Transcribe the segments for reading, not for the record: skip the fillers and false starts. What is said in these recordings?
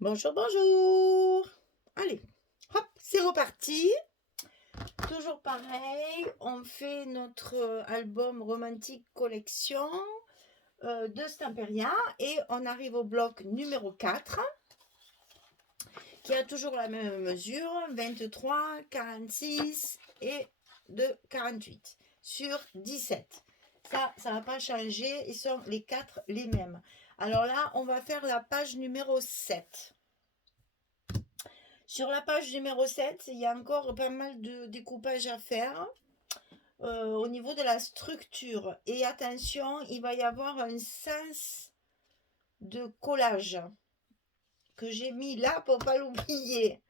Bonjour, bonjour. Allez, hop, c'est reparti. Toujours pareil, on fait notre album romantique collection de Stamperia et on arrive au bloc numéro 4 qui a toujours la même mesure, 23, 46 et de 48 sur 17. Ça va pas changer, ils sont les 4 les mêmes. Alors là, on va faire la page numéro 7. Sur la page numéro 7, il y a encore pas mal de découpage à faire au niveau de la structure. Et attention, il va y avoir un sens de collage que j'ai mis là pour pas l'oublier.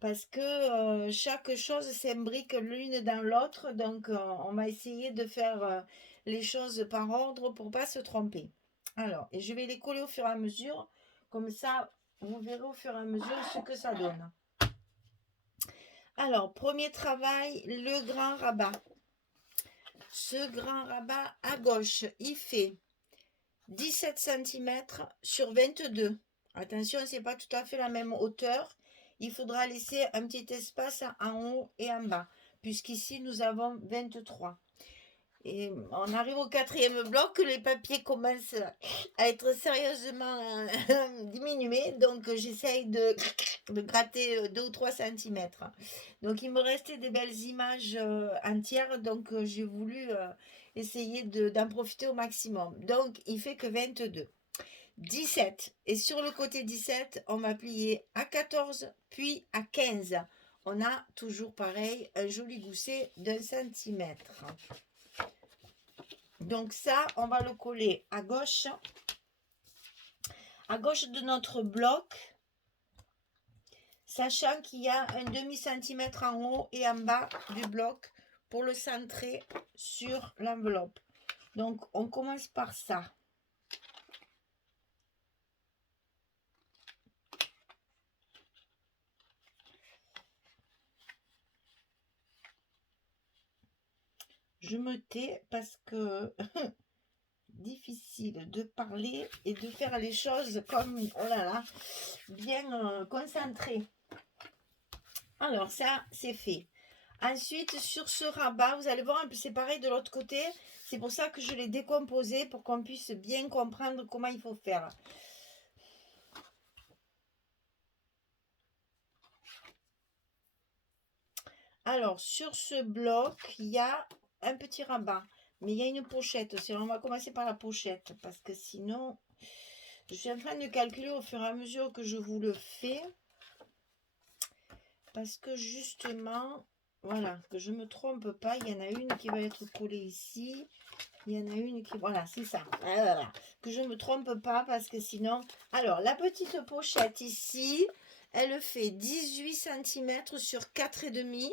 Parce que chaque chose s'imbrique l'une dans l'autre. Donc, on va essayer de faire les choses par ordre pour pas se tromper. Alors, et je vais les coller au fur et à mesure. Comme ça, vous verrez au fur et à mesure ce que ça donne. Alors, premier travail, le grand rabat. Ce grand rabat à gauche, il fait 17 cm sur 22. Attention, ce n'est pas tout à fait la même hauteur. Il faudra laisser un petit espace en haut et en bas, puisqu'ici nous avons 23. Et on arrive au quatrième bloc, les papiers commencent à être sérieusement diminués, donc j'essaye de gratter 2 ou 3 centimètres. Donc il me restait des belles images entières, donc j'ai voulu essayer d'en profiter au maximum. Donc il fait que 22. 17. Et sur le côté 17, on va plier à 14, puis à 15. On a toujours pareil, un joli gousset d'1 centimètre. Donc ça, on va le coller à gauche de notre bloc, sachant qu'il y a un demi-centimètre en haut et en bas du bloc pour le centrer sur l'enveloppe. Donc on commence par ça. Je me tais parce que difficile de parler et de faire les choses comme, oh là là, bien concentré. Alors ça, c'est fait. Ensuite, sur ce rabat, vous allez voir, c'est pareil de l'autre côté. C'est pour ça que je l'ai décomposé, pour qu'on puisse bien comprendre comment il faut faire. Alors, sur ce bloc, il y a un petit rabat. Mais il y a une pochette aussi. Alors, on va commencer par la pochette, parce que sinon, je suis en train de calculer au fur et à mesure que je vous le fais. Parce que justement, voilà, que je ne me trompe pas, il y en a une qui va être collée ici. Il y en a une qui... Voilà, c'est ça. Voilà. Que je ne me trompe pas parce que sinon... Alors, la petite pochette ici, elle fait 18 cm sur 4,5.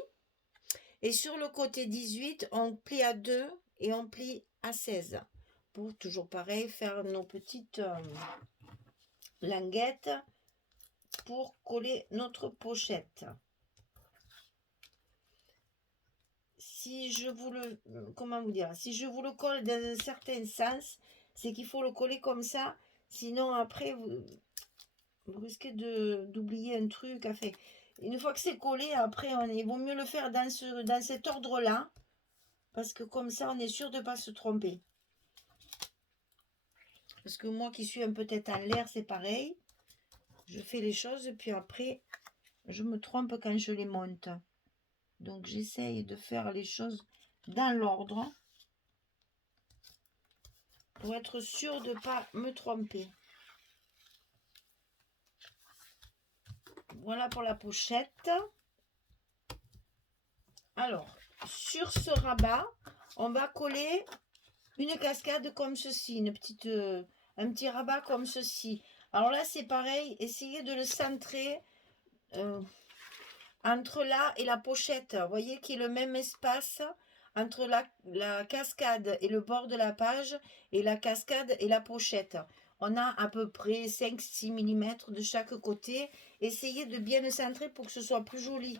Et sur le côté 18, on plie à 2 et on plie à 16. Pour toujours pareil, faire nos petites languettes pour coller notre pochette. Si je vous le... Comment vous dire? Si je vous le colle dans un certain sens, c'est qu'il faut le coller comme ça. Sinon, après, vous risquez d'oublier un truc. Enfin, une fois que c'est collé, après, il vaut mieux le faire dans cet ordre-là. Parce que comme ça, on est sûr de ne pas se tromper. Parce que moi qui suis un peu tête en l'air, c'est pareil. Je fais les choses, puis après, je me trompe quand je les monte. Donc, j'essaye de faire les choses dans l'ordre pour être sûr de ne pas me tromper. Voilà pour la pochette. Alors, sur ce rabat, on va coller une cascade comme ceci, un petit rabat comme ceci. Alors là, c'est pareil, essayez de le centrer entre là et la pochette. Vous voyez qu'il y a le même espace entre la cascade et le bord de la page et la cascade et la pochette. On a à peu près 5-6 mm de chaque côté. Essayez de bien le centrer pour que ce soit plus joli.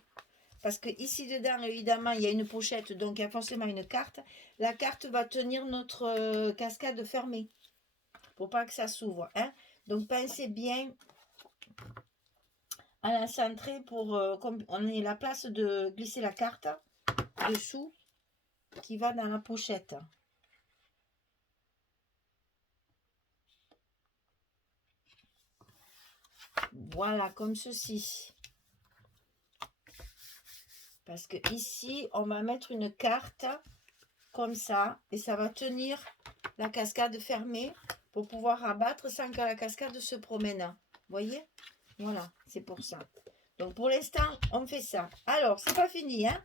Parce que ici dedans, évidemment, il y a une pochette, donc il y a forcément une carte. La carte va tenir notre cascade fermée. Pour pas que ça s'ouvre. Hein. Donc pensez bien à la cintrée pour comme on ait la place de glisser la carte dessous qui va dans la pochette. Voilà, comme ceci. Parce que ici, on va mettre une carte comme ça et ça va tenir la cascade fermée pour pouvoir abattre sans que la cascade se promène. Vous voyez? Voilà, c'est pour ça. Donc pour l'instant, on fait ça. Alors, c'est pas fini, hein?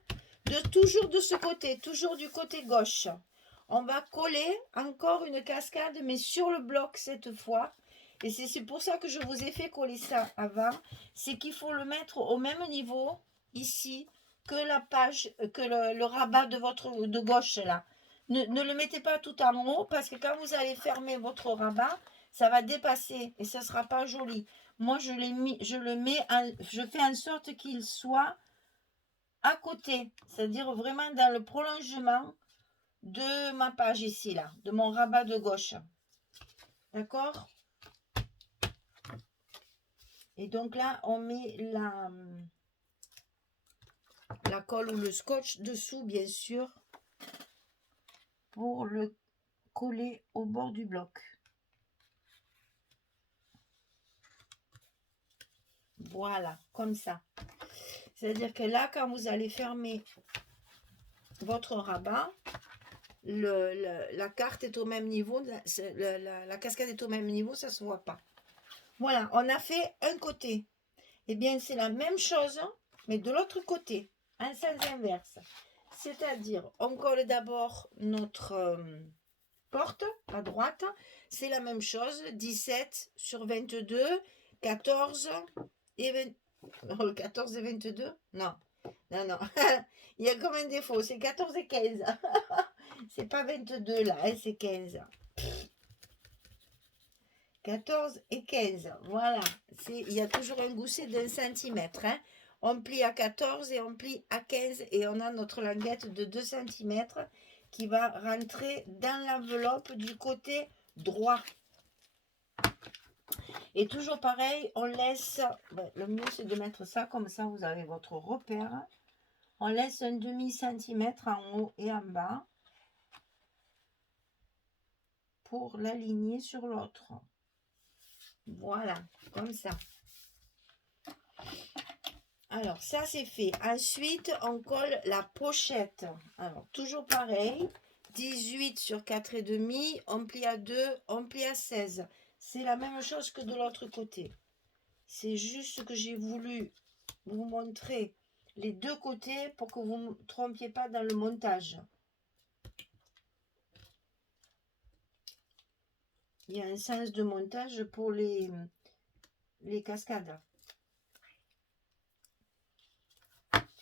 Toujours de ce côté, toujours du côté gauche. On va coller encore une cascade, mais sur le bloc cette fois. Et c'est pour ça que je vous ai fait coller ça avant. C'est qu'il faut le mettre au même niveau, ici, que la page, que le rabat de gauche, là. Ne le mettez pas tout en haut, parce que quand vous allez fermer votre rabat, ça va dépasser et ça ne sera pas joli. Moi, je fais en sorte qu'il soit à côté, c'est-à-dire vraiment dans le prolongement de ma page ici, là, de mon rabat de gauche. D'accord? Et donc là, on met la colle ou le scotch dessous, bien sûr, pour le coller au bord du bloc. Voilà, comme ça. C'est-à-dire que là, quand vous allez fermer votre rabat, la carte est au même niveau, la cascade est au même niveau, ça ne se voit pas. Voilà, on a fait un côté. Eh bien, c'est la même chose, mais de l'autre côté, en sens inverse. C'est-à-dire, on colle d'abord notre porte à droite. C'est la même chose, 17 sur 22, 14 et 20... 14 et 22? Non, non, non. Il y a comme un défaut, c'est 14 et 15. C'est pas 22 là, hein, c'est 15. 14 et 15, voilà. Il y a toujours un gousset d'un centimètre. Hein. On plie à 14 et on plie à 15 et on a notre languette de 2 cm qui va rentrer dans l'enveloppe du côté droit. Et toujours pareil, on laisse, le mieux c'est de mettre ça, comme ça vous avez votre repère. On laisse un demi-centimètre en haut et en bas pour l'aligner sur l'autre. Voilà, comme ça. Alors, ça c'est fait. Ensuite, on colle la pochette. Alors, toujours pareil. 18 sur 4,5, on plie à 2, on plie à 16. C'est la même chose que de l'autre côté. C'est juste que j'ai voulu vous montrer les deux côtés pour que vous ne me trompiez pas dans le montage. Il y a un sens de montage pour les cascades.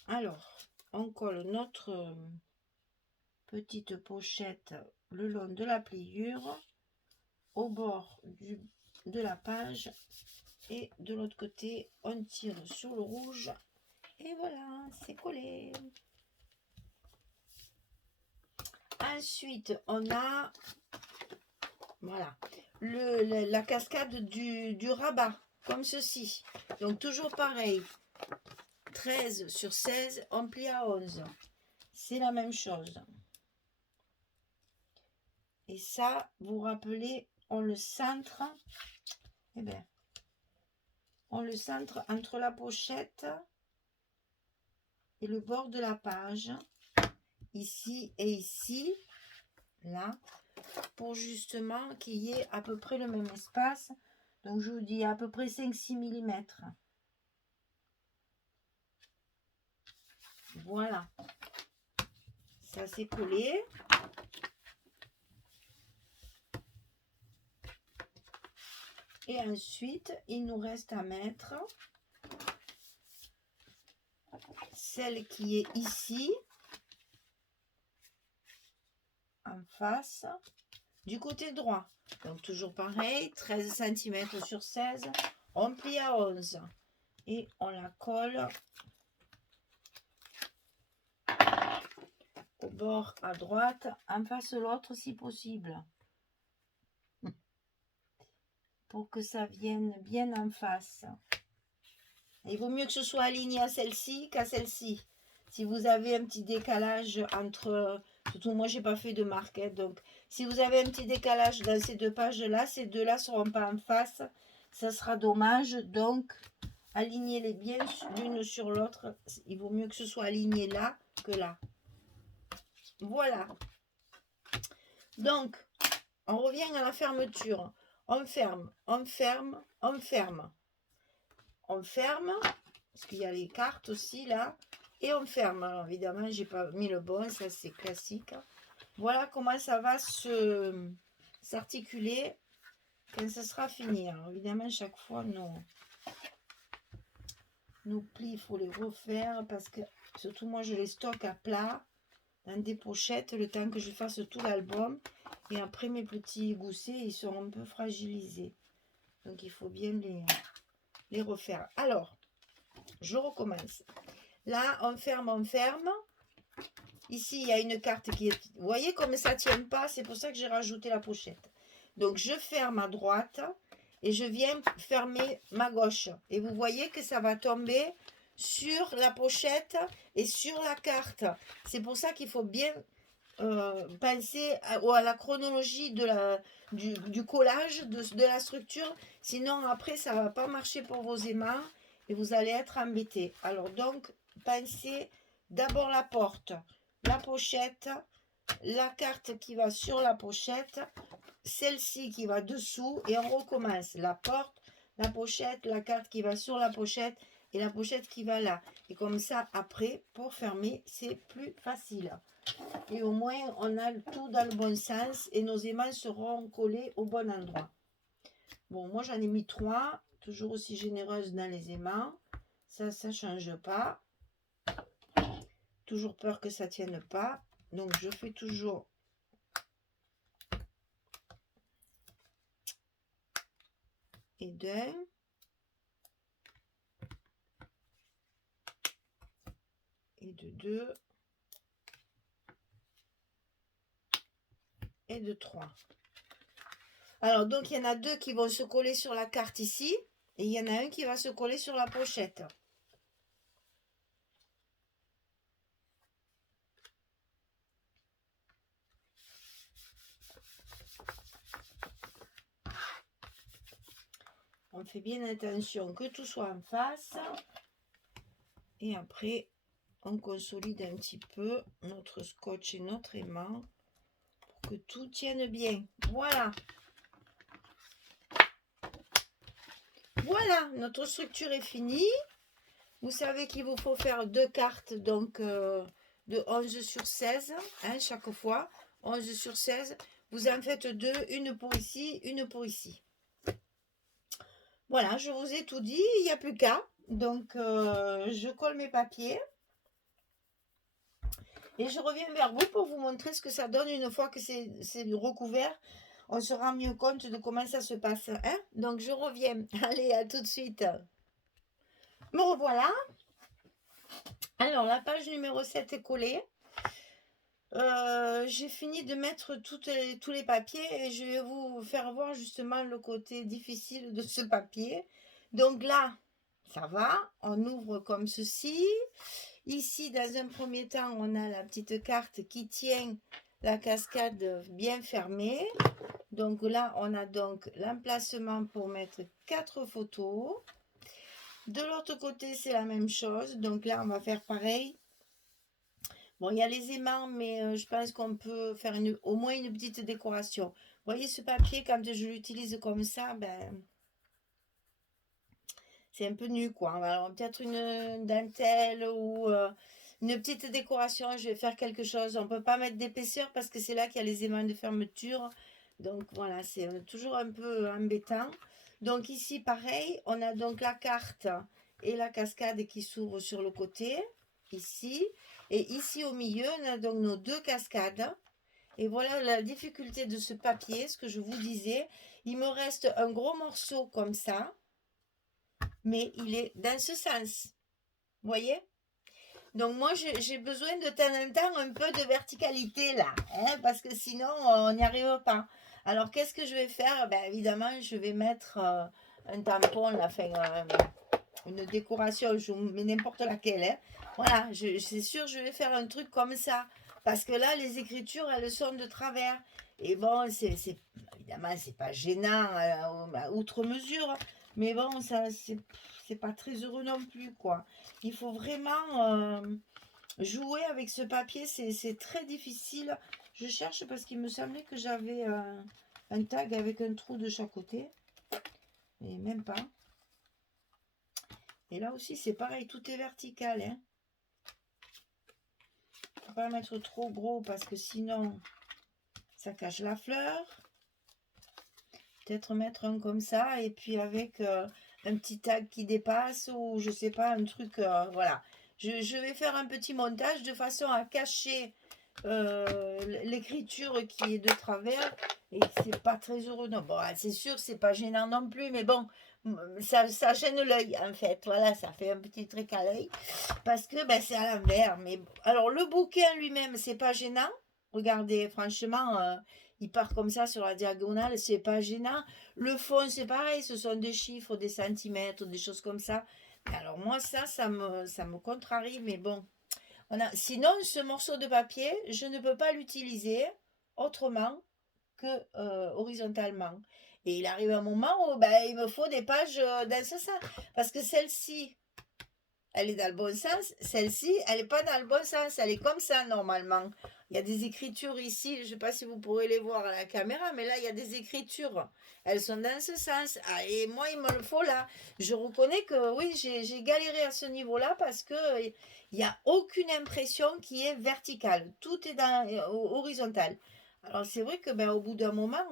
Alors, on colle notre petite pochette le long de la pliure, au bord de la page, et de l'autre côté, on tire sur le rouge, et voilà, c'est collé. Ensuite, on a, voilà, la cascade du rabat, comme ceci. Donc, toujours pareil. 13 sur 16, on plie à 11. C'est la même chose. Et ça, vous vous rappelez, on le centre. Eh bien, on le centre entre la pochette et le bord de la page. Ici et ici. Là. Pour justement qu'il y ait à peu près le même espace. Donc, je vous dis à peu près 5-6 mm. Voilà. Ça c'est collé. Et ensuite, il nous reste à mettre celle qui est ici, en face, du côté droit. Donc, toujours pareil, 13 cm sur 16, on plie à 11. Et on la colle au bord à droite, en face de l'autre si possible. Pour que ça vienne bien en face. Il vaut mieux que ce soit aligné à celle-ci qu'à celle-ci. Si vous avez un petit décalage entre... Surtout moi, j'ai pas fait de marque. Hein, donc, si vous avez un petit décalage dans ces deux pages-là, ces deux-là ne seront pas en face. Ça sera dommage. Donc, alignez-les bien l'une sur l'autre. Il vaut mieux que ce soit aligné là que là. Voilà. Donc, on revient à la fermeture. On ferme, on ferme, on ferme. On ferme, parce qu'il y a les cartes aussi là. Et on ferme. Alors évidemment, j'ai pas mis le bon, ça c'est classique. Voilà comment ça va s'articuler quand ce sera fini. Alors évidemment, chaque fois, nos plis, il faut les refaire parce que, surtout moi, je les stocke à plat dans des pochettes le temps que je fasse tout l'album. Et après, mes petits goussets, ils seront un peu fragilisés. Donc, il faut bien les refaire. Alors, je recommence. Là, on ferme, on ferme. Ici, il y a une carte qui est... Vous voyez comme ça ne tient pas, c'est pour ça que j'ai rajouté la pochette. Donc, je ferme à droite et je viens fermer ma gauche. Et vous voyez que ça va tomber sur la pochette et sur la carte. C'est pour ça qu'il faut bien penser à la chronologie du collage, de la structure. Sinon, après, ça ne va pas marcher pour vos aimants et vous allez être embêtés. Alors, donc, pensez d'abord la porte, la pochette, la carte qui va sur la pochette, celle-ci qui va dessous et on recommence. La porte, la pochette, la carte qui va sur la pochette et la pochette qui va là. Et comme ça, après, pour fermer, c'est plus facile. Et au moins, on a tout dans le bon sens et nos aimants seront collés au bon endroit. Bon, moi, j'en ai mis 3, toujours aussi généreuse dans les aimants. Ça ne change pas. Toujours peur que ça ne tienne pas. Donc, je fais toujours et d'un. Et de 2. Et de 3. Alors, donc, il y en a 2 qui vont se coller sur la carte ici. Et il y en a un qui va se coller sur la pochette. On fait bien attention que tout soit en face. Et après, on consolide un petit peu notre scotch et notre aimant pour que tout tienne bien. Voilà. Voilà, notre structure est finie. Vous savez qu'il vous faut faire 2 cartes, donc de 11 sur 16, hein, chaque fois. 11 sur 16. Vous en faites 2, une pour ici, une pour ici. Voilà, je vous ai tout dit, il n'y a plus qu'à. Donc, je colle mes papiers. Et je reviens vers vous pour vous montrer ce que ça donne une fois que c'est recouvert. On se rend mieux compte de comment ça se passe. Hein? Donc, je reviens. Allez, à tout de suite. Me revoilà. Alors, la page numéro 7 est collée. J'ai fini de mettre tous les papiers et je vais vous faire voir justement le côté difficile de ce papier. Donc là, ça va. On ouvre comme ceci. Ici, dans un premier temps, on a la petite carte qui tient la cascade bien fermée. Donc là, on a donc l'emplacement pour mettre 4 photos. De l'autre côté, c'est la même chose. Donc là, on va faire pareil. Bon, il y a les aimants, mais je pense qu'on peut faire au moins une petite décoration. Vous voyez ce papier, quand je l'utilise comme ça, ben, c'est un peu nu, quoi. Alors, peut-être une dentelle ou une petite décoration. Je vais faire quelque chose. On ne peut pas mettre d'épaisseur parce que c'est là qu'il y a les aimants de fermeture. Donc, voilà, c'est toujours un peu embêtant. Donc, ici, pareil, on a donc la carte et la cascade qui s'ouvre sur le côté, ici. Et ici, au milieu, on a donc nos 2 cascades. Et voilà la difficulté de ce papier, ce que je vous disais. Il me reste un gros morceau comme ça, mais il est dans ce sens. Vous voyez? Donc moi, j'ai besoin de temps en temps un peu de verticalité là, hein, parce que sinon, on n'y arrive pas. Alors, qu'est-ce que je vais faire? Ben, évidemment, je vais mettre un tampon, là, enfin, une décoration, je vous mets n'importe laquelle, hein. Voilà, c'est sûr, je vais faire un truc comme ça. Parce que là, les écritures, elles sont de travers. Et bon, évidemment, c'est pas gênant à outre mesure. Mais bon, ça, c'est pas très heureux non plus, quoi. Il faut vraiment jouer avec ce papier, c'est très difficile. Je cherche parce qu'il me semblait que j'avais un tag avec un trou de chaque côté. Et même pas. Et là aussi, c'est pareil, tout est vertical, hein. Faut pas mettre trop gros parce que sinon, ça cache la fleur. Peut-être mettre un comme ça et puis avec un petit tag qui dépasse ou je sais pas, un truc, voilà. Je vais faire un petit montage de façon à cacher l'écriture qui est de travers et c'est pas très heureux. Non, bon, c'est sûr, c'est pas gênant non plus, mais bon, ça gêne l'œil en fait. Voilà, ça fait un petit truc à l'œil parce que ben, c'est à l'envers. Mais alors, le bouquin lui-même, c'est pas gênant. Regardez, franchement, il part comme ça sur la diagonale, c'est pas gênant. Le fond, c'est pareil, ce sont des chiffres, des centimètres, des choses comme ça. Alors moi, ça me contrarie, mais bon. Sinon, ce morceau de papier, je ne peux pas l'utiliser autrement que horizontalement. Et il arrive un moment où ben, il me faut des pages dans ce sens. Parce que celle-ci, elle est dans le bon sens. Celle-ci, elle n'est pas dans le bon sens. Elle est comme ça normalement. Il y a des écritures ici. Je ne sais pas si vous pourrez les voir à la caméra, mais là, il y a des écritures. Elles sont dans ce sens. Ah, et moi, il me le faut là. Je reconnais que oui, j'ai galéré à ce niveau-là parce que il n'y a aucune impression qui est verticale. Tout est horizontal. Alors c'est vrai que ben, au bout d'un moment,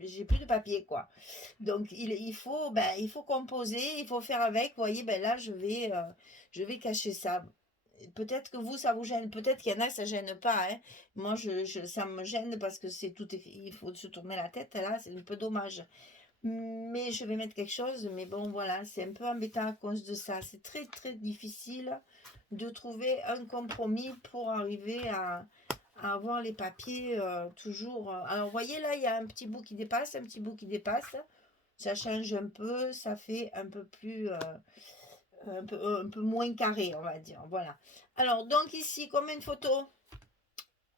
j'ai plus de papier quoi. Donc il faut composer, il faut faire avec. Vous voyez, ben là je vais cacher ça. Peut-être que vous ça vous gêne, peut-être qu'il y en a ça gêne pas. Hein. Moi ça me gêne parce que c'est tout, il faut se tourner la tête là, c'est un peu dommage. Mais je vais mettre quelque chose, mais bon voilà, c'est un peu embêtant à cause de ça. C'est très très difficile de trouver un compromis pour arriver à avoir les papiers toujours. Alors, vous voyez là, il y a un petit bout qui dépasse, un petit bout qui dépasse. Ça change un peu, ça fait un peu plus, un peu moins carré, on va dire. Voilà. Alors, donc ici, combien de photos?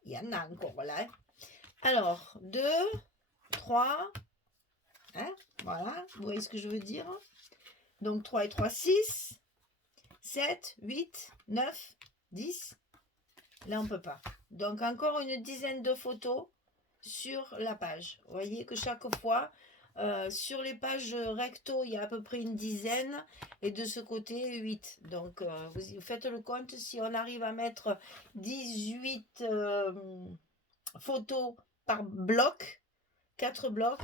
Il y en a encore là. Hein. Alors, 2, 3, hein, voilà, vous voyez ce que je veux dire? Donc, 3 et 3, 6, 7, 8, 9, 10. Là, on ne peut pas. Donc, encore une dizaine de photos sur la page. Vous voyez que chaque fois, sur les pages recto, il y a à peu près une dizaine et de ce côté, 8. Donc, vous faites le compte. Si on arrive à mettre 18 photos par bloc, 4 blocs,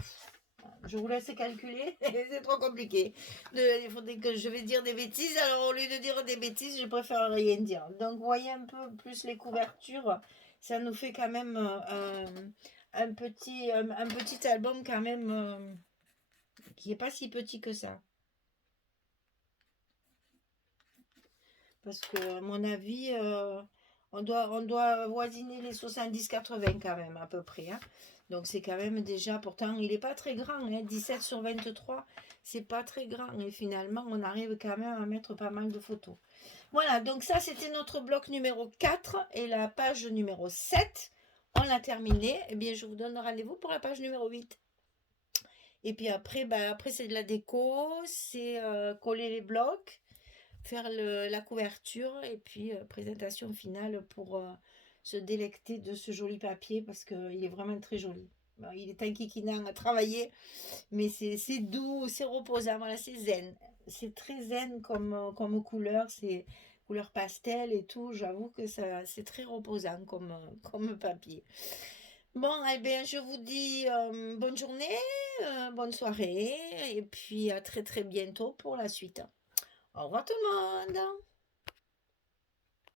je vous laisse calculer, c'est trop compliqué. Il faudrait que je vais dire des bêtises, alors au lieu de dire des bêtises, je préfère rien dire. Donc, vous voyez un peu plus les couvertures, ça nous fait quand même un petit album quand même qui n'est pas si petit que ça. Parce que, à mon avis, on doit voisiner les 70-80 quand même, à peu près. Hein. Donc, c'est quand même déjà, pourtant, il n'est pas très grand. Hein, 17 sur 23, c'est pas très grand. Et finalement, on arrive quand même à mettre pas mal de photos. Voilà, donc ça, c'était notre bloc numéro 4 et la page numéro 7. On l'a terminé. Eh bien, je vous donne rendez-vous pour la page numéro 8. Et puis après, après c'est de la déco, c'est coller les blocs, faire la couverture et puis présentation finale pour se délecter de ce joli papier parce qu'il est vraiment très joli. Bon, il est inquiétant à travailler, mais c'est doux, c'est reposant, voilà, c'est zen. C'est très zen comme couleur, c'est couleur pastel et tout. J'avoue que c'est très reposant comme papier. Bon, eh bien, je vous dis bonne journée, bonne soirée, et puis à très très bientôt pour la suite. Au revoir tout le monde.